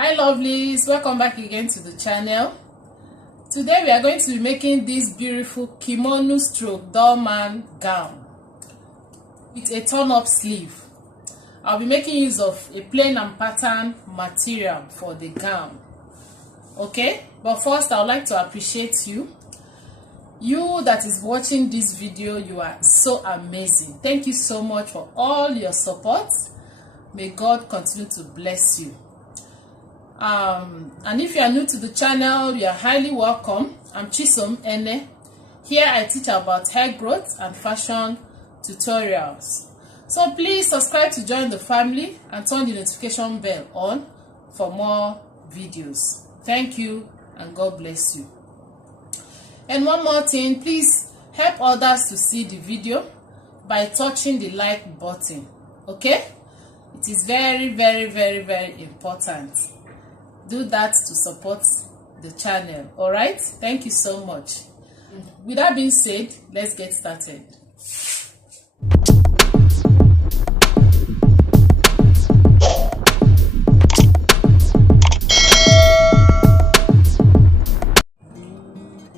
Hi lovelies, welcome back again to the channel. Today we are going to be making this beautiful kimono stroke Dolman gown with a turn-up sleeve. I'll be making use of a plain and pattern material for the gown. Okay, but first I would like to appreciate you that is watching this video. You are so amazing. Thank you so much for all your support. May God continue to bless you. And if you are new to the channel, you are highly welcome. I'm Chisom Ene. Here I teach about hair growth and fashion tutorials. So please subscribe to join the family and turn the notification bell on for more videos. Thank you and God bless you. And one more thing, please help others to see the video by touching the like button. Okay? It is very, very, very, very important. Do that to support the channel. All right, thank you so much. With that being said, let's get started.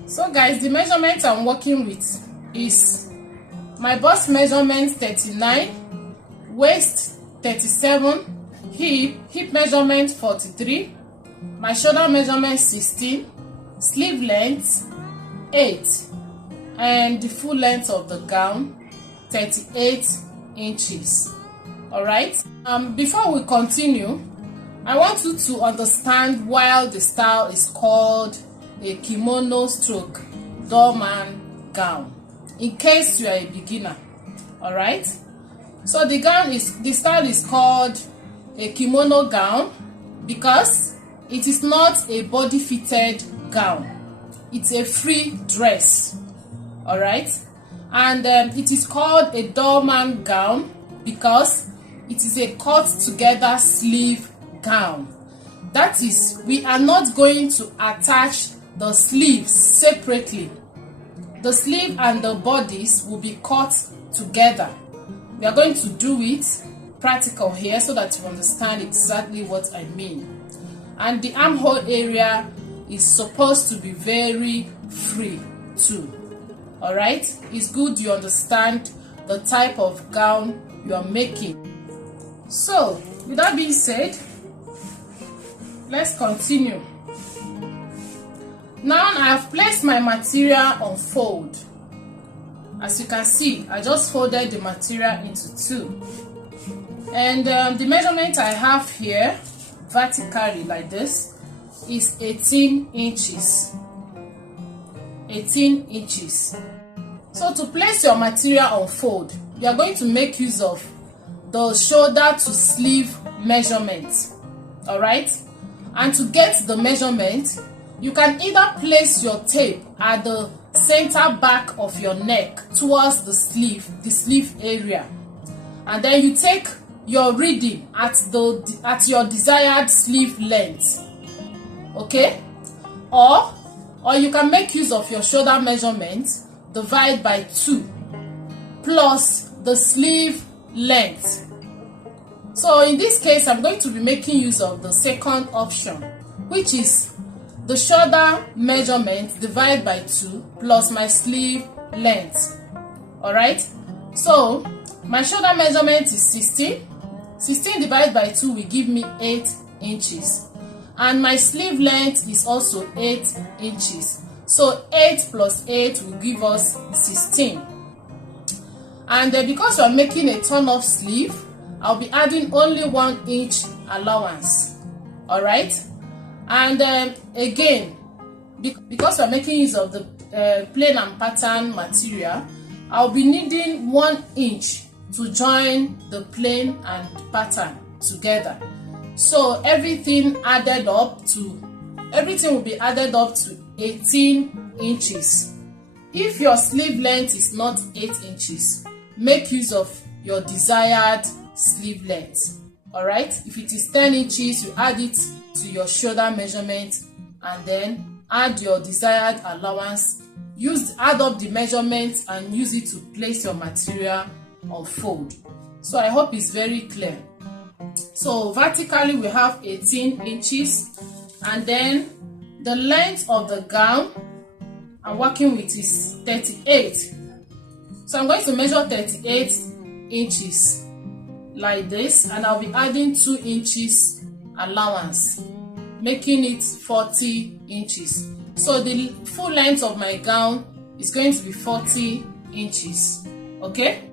So guys, the measurement I'm working with is my bust measurement 39, waist 37, hip measurement 43, my shoulder measurement 16, sleeve length 8, and the full length of the gown 38 inches. All right. Before we continue, I want you to understand why the style is called a kimono stroke Dolman gown, in case you are a beginner. All right. So the style is called a kimono gown because it is not a body-fitted gown. It's a free dress. All right. And it is called a Dolman gown because it is a cut-together sleeve gown. That is, we are not going to attach the sleeves separately. The sleeve and the bodies will be cut together. We are going to do it practical here so that you understand exactly what I mean. And the armhole area is supposed to be very free too. All right, it's good you understand the type of gown you are making. So with that being said, let's continue. Now I have placed my material on fold. As you can see, I just folded the material into two, and the measurement I have here vertically like this is 18 inches. 18 inches. So to place your material on fold, you are going to make use of the shoulder to sleeve measurement. All right. And to get the measurement, you can either place your tape at the center back of your neck towards the sleeve area, and then you take your reading at your desired sleeve length. Okay, or you can make use of your shoulder measurement, divide by 2 plus the sleeve length. So in this case, I'm going to be making use of the second option, which is the shoulder measurement divided by 2 plus my sleeve length. All right, so my shoulder measurement is 16. 16 divided by 2 will give me 8 inches. And my sleeve length is also 8 inches. So 8 plus 8 will give us 16. And because we are making a turn-off sleeve, I'll be adding only 1 inch allowance. All right. And again, because we are making use of the plain and pattern material, I'll be needing 1 inch to join the plain and pattern together. So everything will be added up to 18 inches. If your sleeve length is not 8 inches, make use of your desired sleeve length. All right. If it is 10 inches, you add it to your shoulder measurement and then add your desired allowance. Add up the measurement and use it to place your material on fold. So I hope it's very clear. So vertically we have 18 inches, and then the length of the gown I'm working with is 38. So I'm going to measure 38 inches like this, and I'll be adding 2 inches allowance, making it 40 inches. So the full length of my gown is going to be 40 inches. Okay,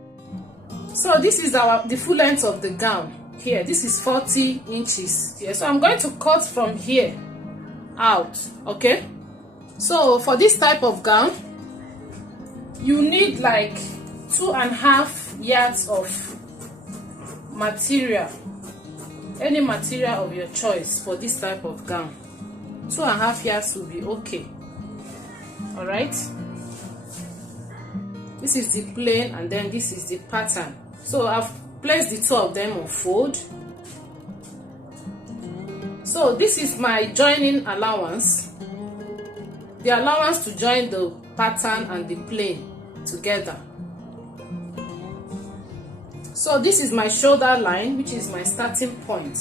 so this is the full length of the gown here. This is 40 inches here. So I'm going to cut from here out. Okay, so for this type of gown you need like 2.5 yards of material, any material of your choice for this type of gown. 2.5 yards will be okay. All right, this is the plain and then this is the pattern. So I've placed the two of them on fold. So this is my joining allowance, the allowance to join the pattern and the plain together. So this is my shoulder line, which is my starting point.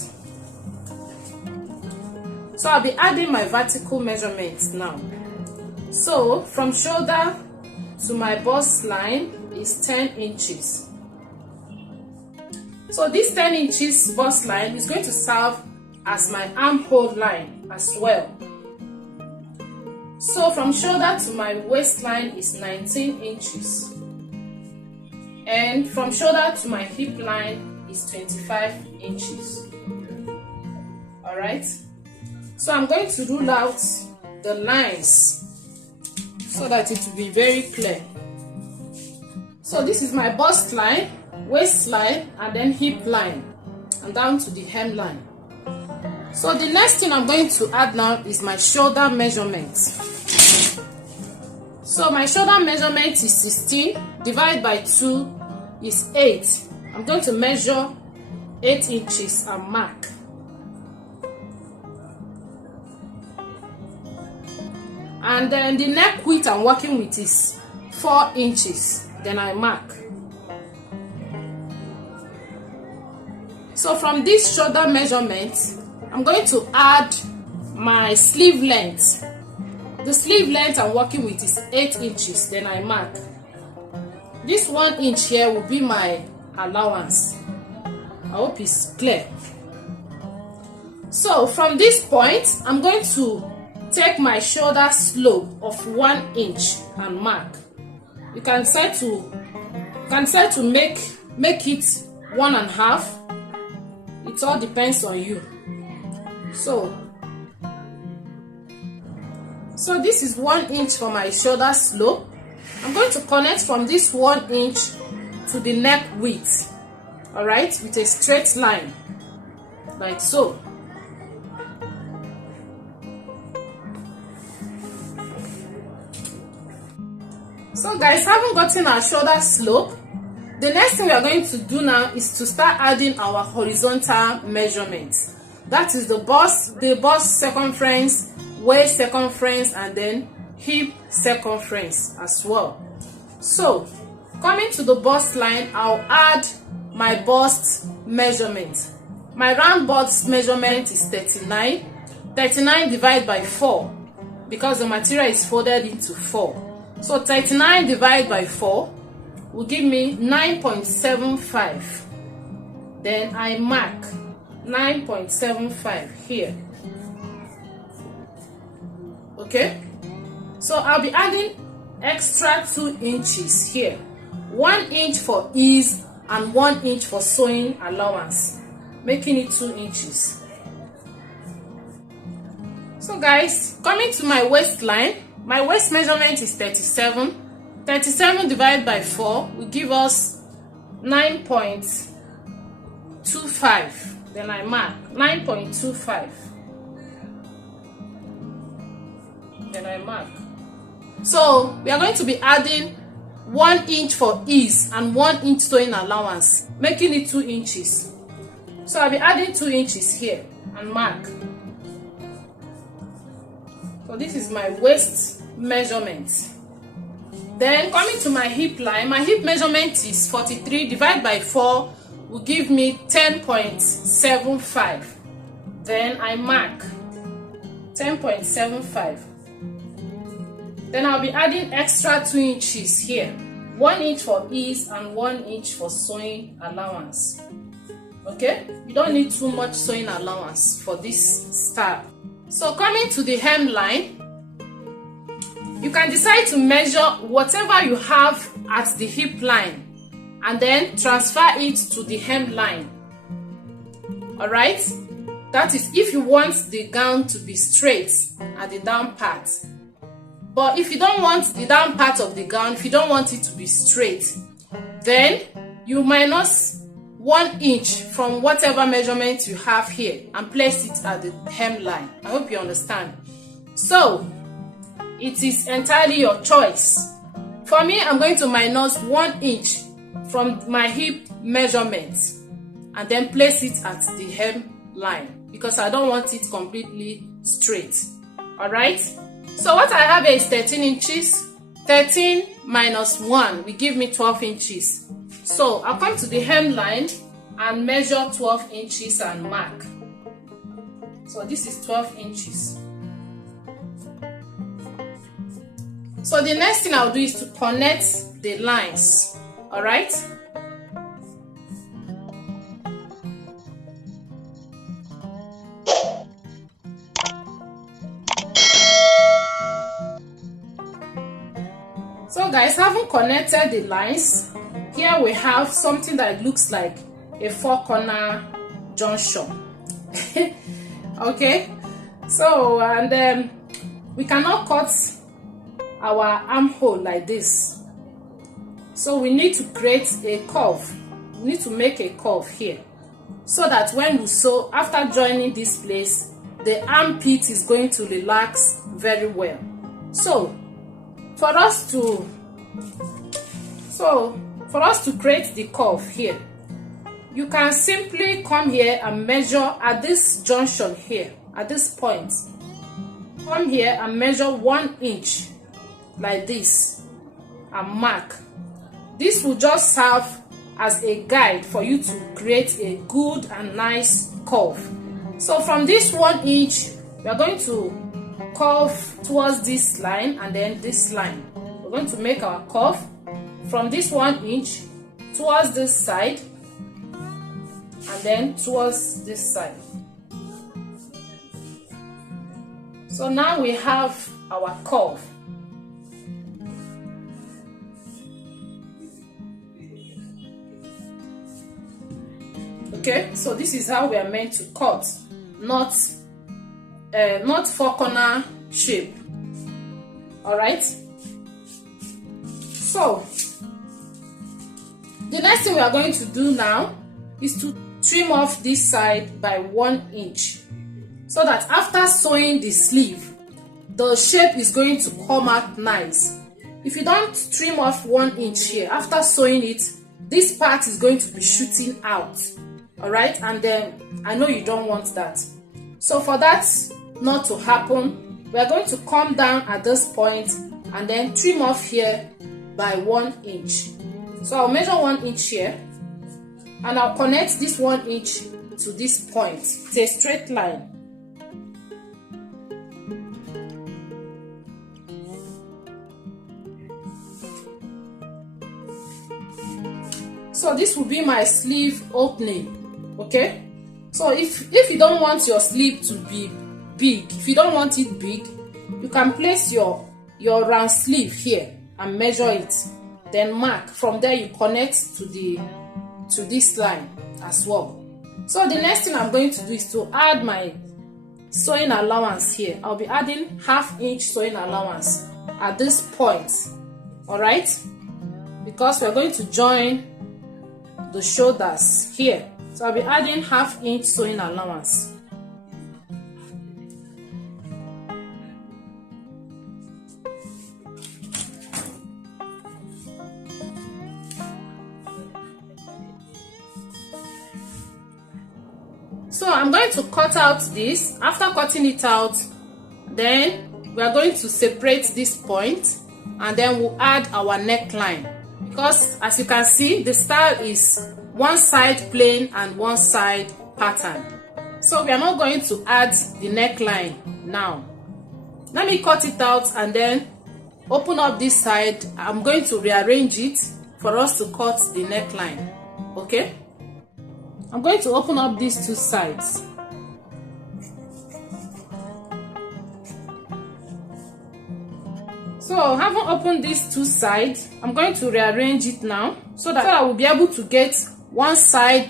So I'll be adding my vertical measurements now. So from shoulder to my bust line is 10 inches. So this 10 inches bust line is going to serve as my armhole line as well. So from shoulder to my waistline is 19 inches. And from shoulder to my hip line is 25 inches. Alright, so I'm going to rule out the lines so that it will be very clear. So this is my bust line, waistline, and then hip line, and down to the hemline. So the next thing I'm going to add now is my shoulder measurement. So my shoulder measurement is 16, divided by 2 is 8. I'm going to measure 8 inches and mark. And then the neck width I'm working with is 4 inches, then I mark. So from this shoulder measurement, I'm going to add my sleeve length. The sleeve length I'm working with is 8 inches, then I mark. This 1 inch here will be my allowance. I hope it's clear. So from this point, I'm going to take my shoulder slope of 1 inch and mark. You can set to make it 1.5. It all depends on you. So this is 1 inch for my shoulder slope. I'm going to connect from this 1 inch to the neck width, all right, with a straight line, like so. So guys, having gotten our shoulder slope, the next thing we are going to do now is to start adding our horizontal measurements. That is the bust circumference, waist circumference, and then hip circumference as well. So coming to the bust line, I'll add my bust measurement. My round bust measurement is 39. 39 divided by 4, because the material is folded into 4. So 39 divided by 4 will give me 9.75. Then I mark 9.75 here. Okay, so I'll be adding extra 2 inches here, 1 inch for ease and 1 inch for sewing allowance, making it 2 inches. So guys, coming to my waistline, my waist measurement is 37. 37 divided by 4 will give us 9.25. Then I mark 9.25. Then I mark. So we are going to be adding 1 inch for ease and 1 inch sewing allowance, making it 2 inches. So I'll be adding 2 inches here and mark. So this is my waist measurement. Then coming to my hip line, my hip measurement is 43 divided by 4 will give me 10.75. Then I mark 10.75. Then I'll be adding extra 2 inches here, 1 inch for ease and 1 inch for sewing allowance. Okay, you don't need too much sewing allowance for this style. So coming to the hemline, you can decide to measure whatever you have at the hip line and then transfer it to the hemline. Alright, that is if you want the gown to be straight at the down part. But if you don't want the down part of the gown, if you don't want it to be straight, then you minus 1 inch from whatever measurement you have here and place it at the hemline. I hope you understand. So it is entirely your choice. For me, I'm going to minus 1 inch from my hip measurement and then place it at the hemline because I don't want it completely straight. Alright? So what I have here is 13 inches. 13 minus 1 will give me 12 inches. So I'll come to the hemline and measure 12 inches and mark. So this is 12 inches. So the next thing I'll do is to connect the lines. Alright? So guys, having connected the lines, here we have something that looks like a 4-corner junction. Okay, so and we cannot cut our armhole like this, so we need to create a curve. We need to make a curve here so that when we sew, after joining this place, the armpit is going to relax very well. So for us to create the curve here, you can simply come here and measure at this junction here, at this point. Come here and measure 1 inch like this and mark. This will just serve as a guide for you to create a good and nice curve. So from this 1 inch, we are going to curve towards this line and then this line. We're going to make our curve from this 1 inch towards this side and then towards this side. So now we have our curve. Okay, so this is how we are meant to cut, not 4-corner shape. All right. So the next thing we are going to do now is to trim off this side by 1 inch, so that after sewing the sleeve, the shape is going to come out nice. If you don't trim off 1 inch here, after sewing it, this part is going to be shooting out. All right, and then I know you don't want that. So for that not to happen, we are going to come down at this point and then trim off here by 1 inch. So I'll measure 1 inch here and I'll connect this 1 inch to this point. It's a straight line. So this will be my sleeve opening. Okay, so if you don't want your sleeve to be big, if you don't want it big, you can place your round sleeve here and measure it, then mark. From there you connect to this line as well. So the next thing I'm going to do is to add my sewing allowance here. I'll be adding ½ inch sewing allowance at this point. All right, because we're going to join the shoulders here. So I'll be adding ½ inch sewing allowance. So I'm going to cut out this. After cutting it out, then we are going to separate this point and then we'll add our neckline. Because as you can see, the style is one side plain and one side pattern. So we are not going to add the neckline now. Let me cut it out and then open up this side. I'm going to rearrange it for us to cut the neckline. Okay, I'm going to open up these two sides. So having opened these two sides, I'm going to rearrange it now so that I will be able to get one side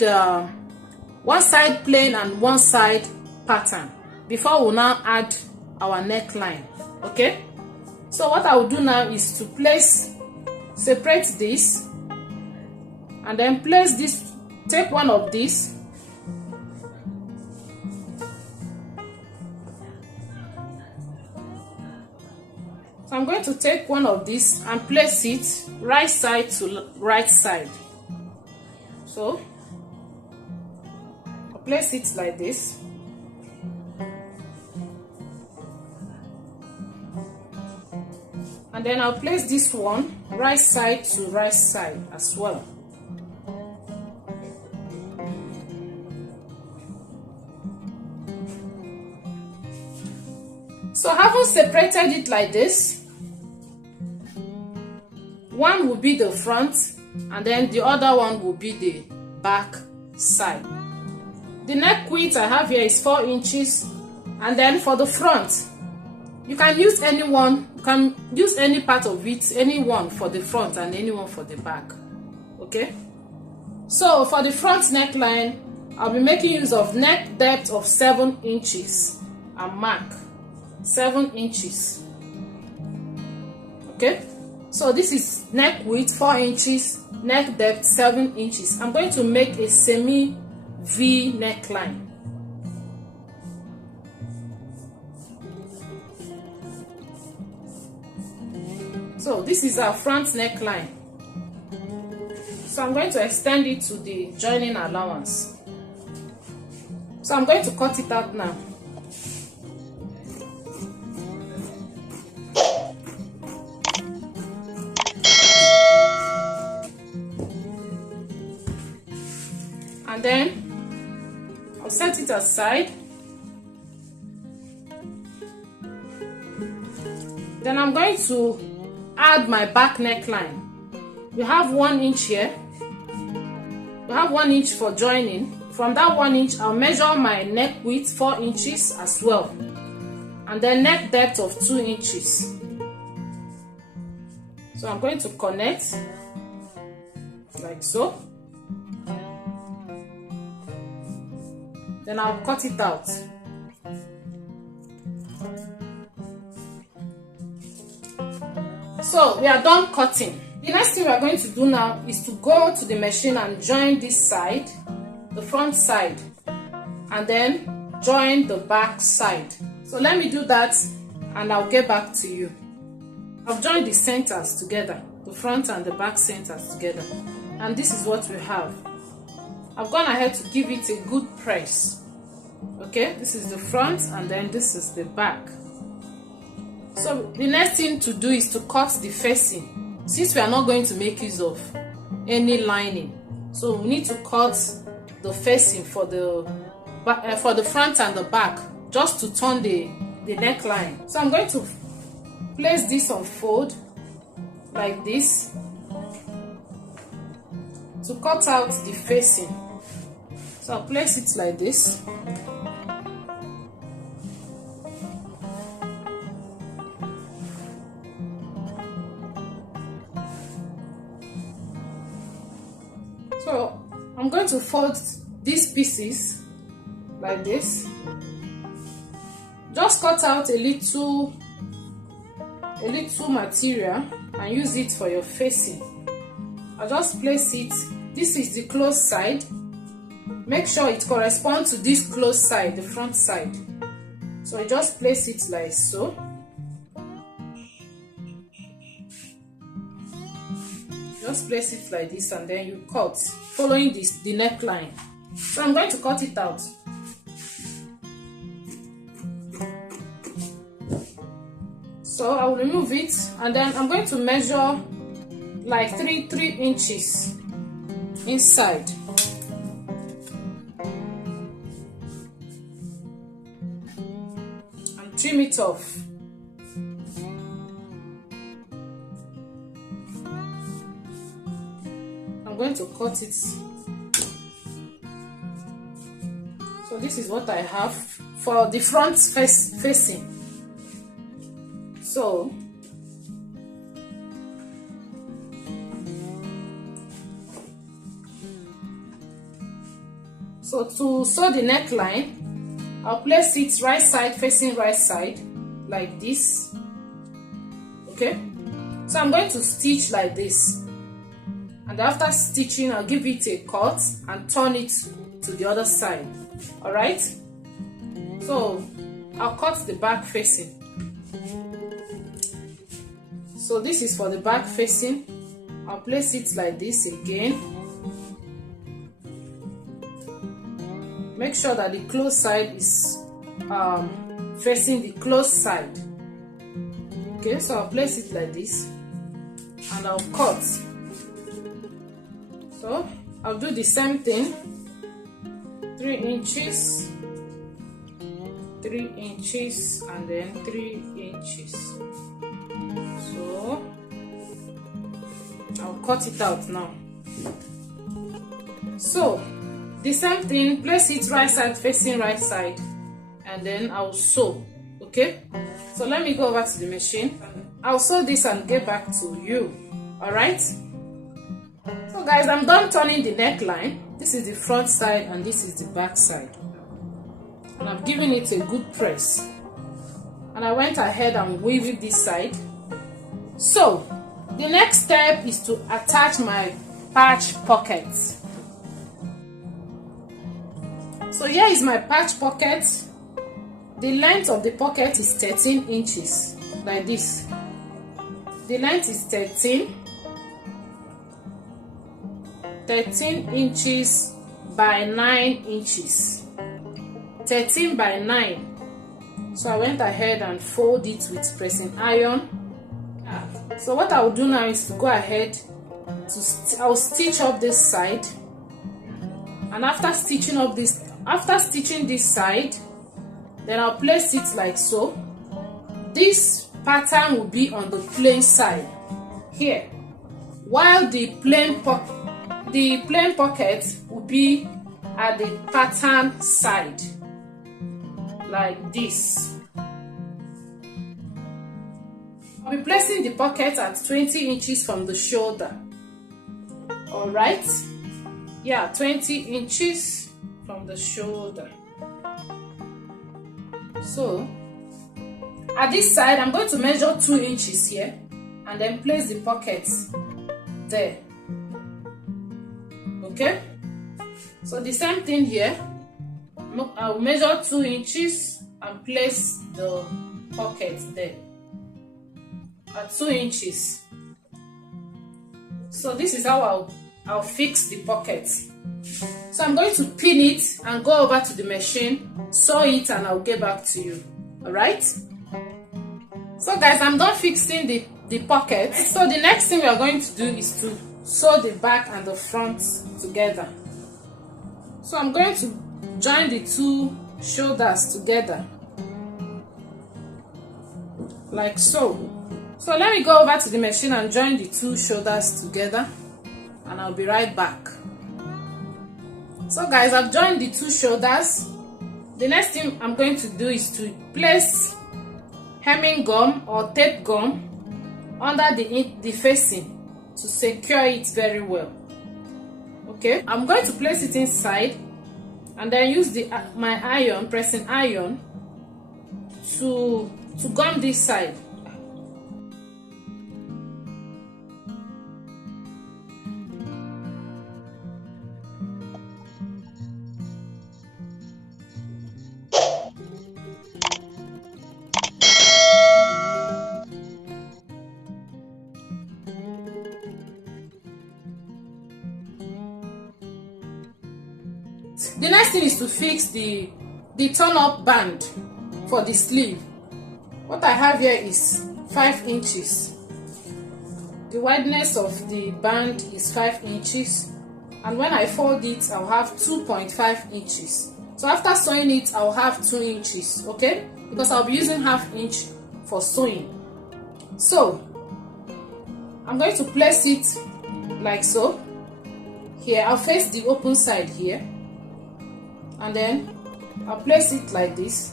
plain and one side pattern before we now add our neckline. Okay, so what I will do now is to separate this and then place this, take one of these so I'm going to take one of these and place it right side to right side. So I'll place it like this. And then I'll place this one right side to right side as well. So having separated it like this, one will be the front and then the other one will be the back side. The neck width I have here is 4 inches, and then for the front, you can use any one, you can use any part of it, any one for the front and any one for the back. Okay, so for the front neckline, I'll be making use of neck depth of 7 inches and mark 7 inches. Okay, so this is neck width 4 inches, neck depth 7 inches. I'm going to make a semi V neckline. So this is our front neckline. So I'm going to extend it to the joining allowance. So I'm going to cut it out now. And then I'll set it aside. Then I'm going to add my back neckline. We have 1 inch here. We have 1 inch for joining. From that 1 inch, I'll measure my neck width 4 inches as well, and then neck depth of 2 inches. So I'm going to connect like so. Then I'll cut it out. So we are done cutting. The next thing we are going to do now is to go to the machine and join this side, the front side, and then join the back side. So let me do that and I'll get back to you. I've joined the centers together, the front and the back centers together, and this is what we have. I've gone ahead to give it a good press. Okay, this is the front and then this is the back. So the next thing to do is to cut the facing, since we are not going to make use of any lining. So we need to cut the facing for the front and the back, just to turn the neckline. So I'm going to place this on fold like this to cut out the facing. So I'll place it like this. So I'm going to fold these pieces like this. Just cut out a little material and use it for your facing. I'll just place it. This is the closed side. Make sure it corresponds to this closed side, the front side. So I just place it like so. Just place it like this and then you cut, following the neckline. So I'm going to cut it out. So I will remove it and then I'm going to measure like 3 inches inside. trim it off. I'm going to cut it. So this is what I have for the front facing. So to sew the neckline, I'll place it right side facing right side like this. Okay, so I'm going to stitch like this, and after stitching I'll give it a cut and turn it to the other side. All right, so I'll cut the back facing. So this is for the back facing. I'll place it like this again. Make sure that the closed side is facing the closed side. Okay, so I'll place it like this and I'll cut. So I'll do the same thing. 3 inches, 3 inches, and then 3 inches. So I'll cut it out now. So the same thing, place it right side facing right side, and then I'll sew. Okay, so let me go over to the machine. I'll sew this and get back to you. All right, so guys, I'm done turning the neckline. This is the front side and this is the back side, and I've given it a good press, and I went ahead and weaved this side. So the next step is to attach my patch pockets. So here is my patch pocket. The length of the pocket is 13 inches, like this. The length is 13 inches by 9 inches. 13 by 9. So I went ahead and fold it with pressing iron. So what I will do now is to go ahead I'll stitch up this side, and after stitching this side, then I'll place it like so. This pattern will be on the plain side here, while the plain pocket will be at the pattern side like this. I'll be placing the pocket at 20 inches from the shoulder. All right, yeah, 20 inches from the shoulder. So at this side, I'm going to measure 2 inches here and then place the pocket there. Okay, so the same thing here. I'll measure 2 inches and place the pocket there at 2 inches. So this is how I'll fix the pocket. So I'm going to pin it and go over to the machine, sew it, and I'll get back to you. All right, so guys, I'm done fixing the pocket. So the next thing we are going to do is to sew the back and the front together. So I'm going to join the two shoulders together like so. So let me go over to the machine and join the two shoulders together, and I'll be right back. So guys, I've joined the two shoulders. The next thing I'm going to do is to place hemming gum or tape gum under the facing to secure it very well. Okay, I'm going to place it inside and then use my iron, pressing iron, to gum this side. The next thing is to fix the turn-up band for the sleeve. What I have here is 5 inches. The wideness of the band is 5 inches, and when I fold it, I'll have 2.5 inches. So after sewing it, I'll have 2 inches, okay? Because I'll be using 1/2 inch for sewing. So I'm going to place it like so. Here, I'll face the open side here, and then I'll place it like this.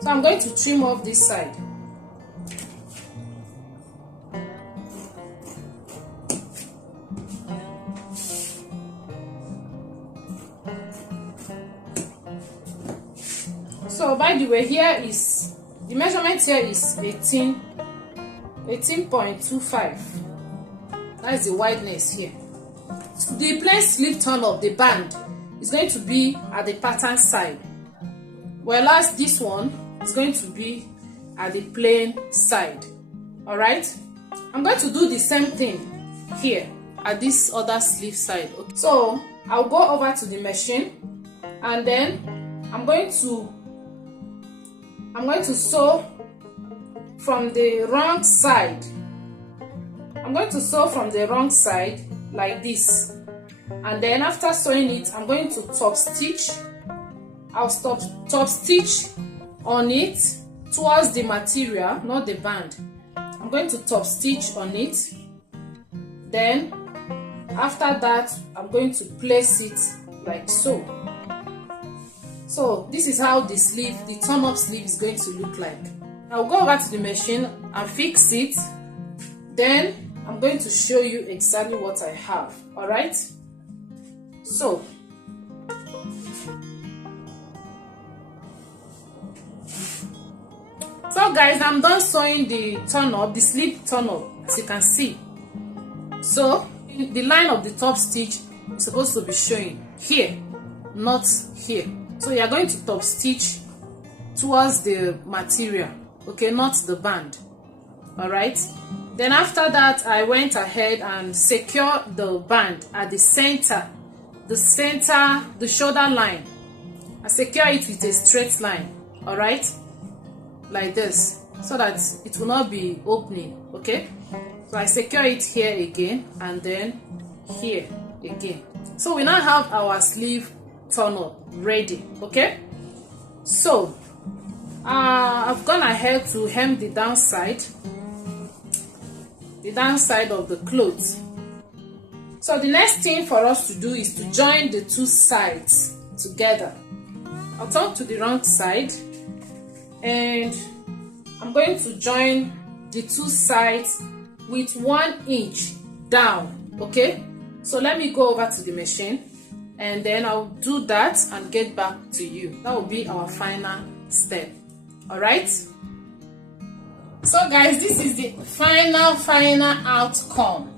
So I'm going to trim off this side. So by the way, here is the measurement. Here is 18.25. That's the wideness here. The plain sleeve turn up, the band, is going to be at the pattern side, whereas this one is going to be at the plain side. All right, I'm going to do the same thing here at this other sleeve side. Okay. So I'll go over to the machine, and then I'm going to sew from the wrong side. I'm going to sew from the wrong side like this, and then after sewing it, I'm going to top stitch. I'll top stitch on it towards the material, not the band. I'm going to top stitch on it. Then after that, I'm going to place it like so. So this is how the sleeve, the turn up sleeve, is going to look like. I'll go over to the machine and fix it. Then I'm going to show you exactly what I have. All right. So guys, I'm done sewing the turn up, the sleeve turn up, as you can see. So the line of the top stitch is supposed to be showing here, not here. So you are going to top stitch towards the material, okay, not the band. All right. Then after that, I went ahead and secured the band at the center, the shoulder line. I secure it with a straight line, all right, like this, so that it will not be opening, okay? So I secure it here again, and then here again. So we now have our sleeve turn up ready, okay? So I've gone ahead to hem the downside of the clothes. So the next thing for us to do is to join the 2 sides together. I'll turn to the wrong side, and I'm going to join the 2 sides with 1 inch down, okay? So let me go over to the machine, and then I'll do that and get back to you. That will be our final step. All right. So guys, this is the final outcome.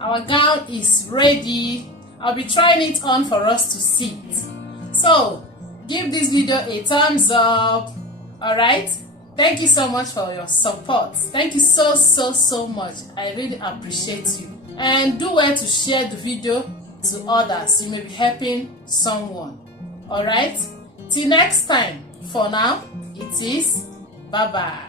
Our gown is ready. I'll be trying it on for us to see it. So give this video a thumbs up. All right. Thank you so much for your support. Thank you so much. I really appreciate you. And do well to share the video to others. You may be helping someone. All right. Till next time. For now, it is bye bye.